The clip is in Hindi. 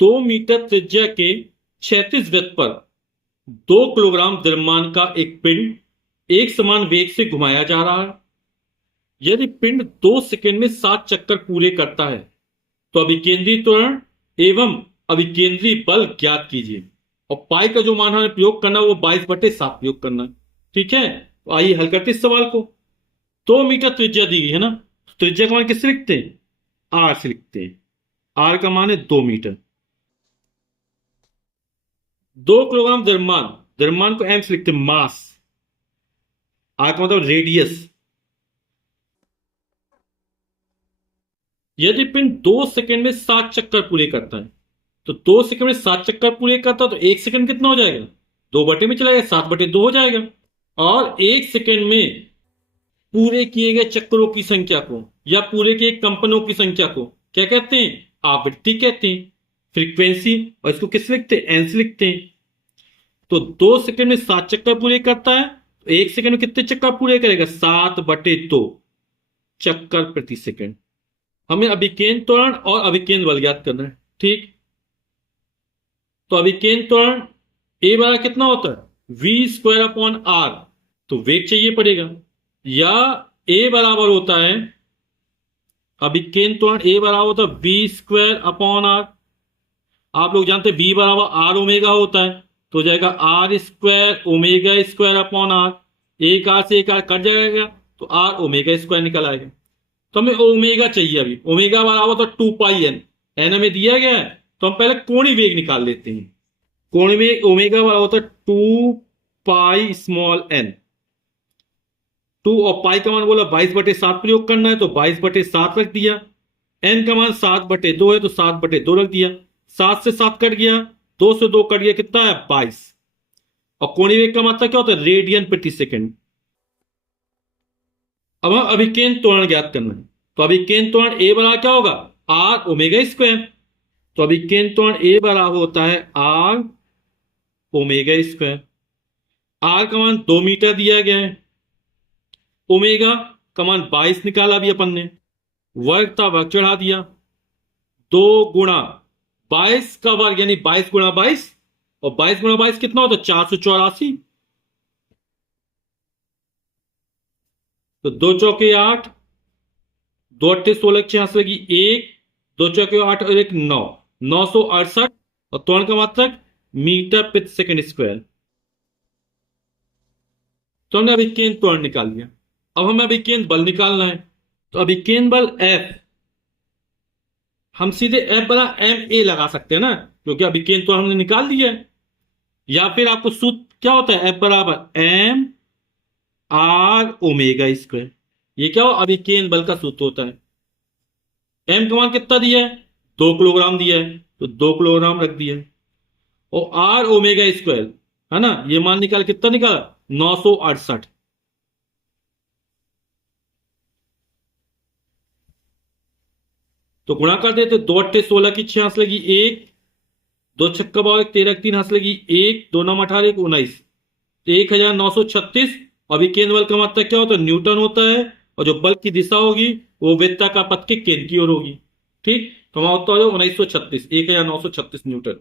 2 मीटर त्रिज्या के क्षैतिज वृत्त पर 2 किलोग्राम द्रव्यमान का एक पिंड एक समान वेग से घुमाया जा रहा है। यदि पिंड 2 सेकंड में 7 चक्कर पूरे करता है तो अभिकेंद्री त्वरण एवं अभिकेंद्री बल ज्ञात कीजिए। और पाई का जो मान हमें प्रयोग करना है वो 22/7 प्रयोग करना है। ठीक है, तो आइए हल करते इस सवाल को। 2 मीटर त्रिज्या दी गई है ना, त्रिज्या का मान किससे लिखते हैं? आर से लिखते हैं। आर का मान है 2 मीटर। 2 किलोग्राम द्रव्यमान, द्रव्यमान को एम से लिखते हैं, मास। आर का मतलब रेडियस। यदि पिंड 2 सेकंड में 7 चक्कर पूरे करता है तो 2 सेकंड में 7 चक्कर पूरे करता है तो 1 सेकंड कितना हो जाएगा? 2 बटे में चला जाएगा, 7/2 हो जाएगा। और 1 सेकंड में पूरे किए गए चक्करों की संख्या को या पूरे किए कंपनों की संख्या को क्या कहते हैं? आवृत्ति कहते हैं, फ्रीक्वेंसी। और इसको किस लिखते हैं? एन से लिखते हैं। तो 2 सेकंड में 7 चक्कर पूरे करता है तो 1 सेकंड में कितने चक्कर पूरे करेगा? 7/2 चक्कर प्रति सेकंड। हमें अभिकेंद्र त्वरण और अभिकेंद्र बल ज्ञात करना है। ठीक, तो अभिकेंद्र त्वरण ए बराबर कितना होता है? v² upon r। तो वेग चाहिए पड़ेगा, या ए बराबर होता है, अभिकेंद्र त्वरण ए बराबर होता है v²अपॉन r। आप लोग जानते हैं v बराबर r ओमेगा होता है, तो हो जाएगा r² ओमेगा² अपॉन r। एक r से एक r कट जाएगा तो r ओमेगा² निकल आएगा। तो हमें ओमेगा चाहिए। अभी ओमेगा बराबर तो 2πn, एन हमें दिया गया है, तो हम पहले कोणीय वेग निकाल लेते हैं। कोणीय वेग ओमेगा बराबर होता है 2πn। 2 और पाई का मान बोला 22/7 प्रयोग करना है तो 22/7 रख दिया। एन का मान 7/2 है तो 7/2 रख दिया। 7 से 7 कट गया, 2 से 2 कट गया, कितना है? 22। और कोणीय वेग का मात्रा क्या होता है? रेडियन प्रति सेकंड। अब हम अभिकेंद्र त्वरण ज्ञात करना है, तो अभिकेंद्र त्वरण ए बराबर क्या होगा? आर ओमेगा²। तो अभिकेंद्र त्वरण ए बराबर होता है आर ओमेगा²। आर का मान 2 मीटर दिया गया है, ओमेगा का मान 22 निकाला भी अपन ने, वर्ग था वर्ग चढ़ा दिया। 2 × 22 का वर्ग यानी 22 × 22, और 22 × 22 कितना होता है? 484। तो 2 चौके 8, 2 अट्ठे 16, 6 लगी 1, 2 चौके 8 और 1 9, 968। और त्वरण का मात्रक मीटर प्रति सेकंड स्क्वायर। तो हमने अभिकेंद्र त्वरण निकाल लिया। अब हमें अभिकेंद्र बल निकालना है, तो अभिकेंद्र बल F, हम सीधे F बराबर ma लगा सकते हैं ना, क्योंकि अभिकेंद्र त्वरण हमने निकाल दिया है। या फिर आपको सूत्र क्या होता है? F बराबर m r ओमेगा²। ये क्या हो? अभिकेंद्र बल का सूत्र होता है। m का मान कितना दिया है? 2 किलोग्राम दिया है, तो 2 किलोग्राम रख दिया। और r ओमेगा² है ना, ये मान निकाल, कितना निकाला? 968। तो गुणा कर देते, 2 अट्ठे 16 की 6 हंस लगी 1, 2 छक्का 12, 13 3 हंस लगी 1, 2 9 18 19, 1936। अभिकेंद्र बल का मात्रा क्या होता है? न्यूटन होता है। और जो बल की दिशा होगी वो वृत्ताकार पथ के केंद्र की ओर होगी। ठीक, तो हमारा उत्तर हो जाएगा 1936, 1936 न्यूटन।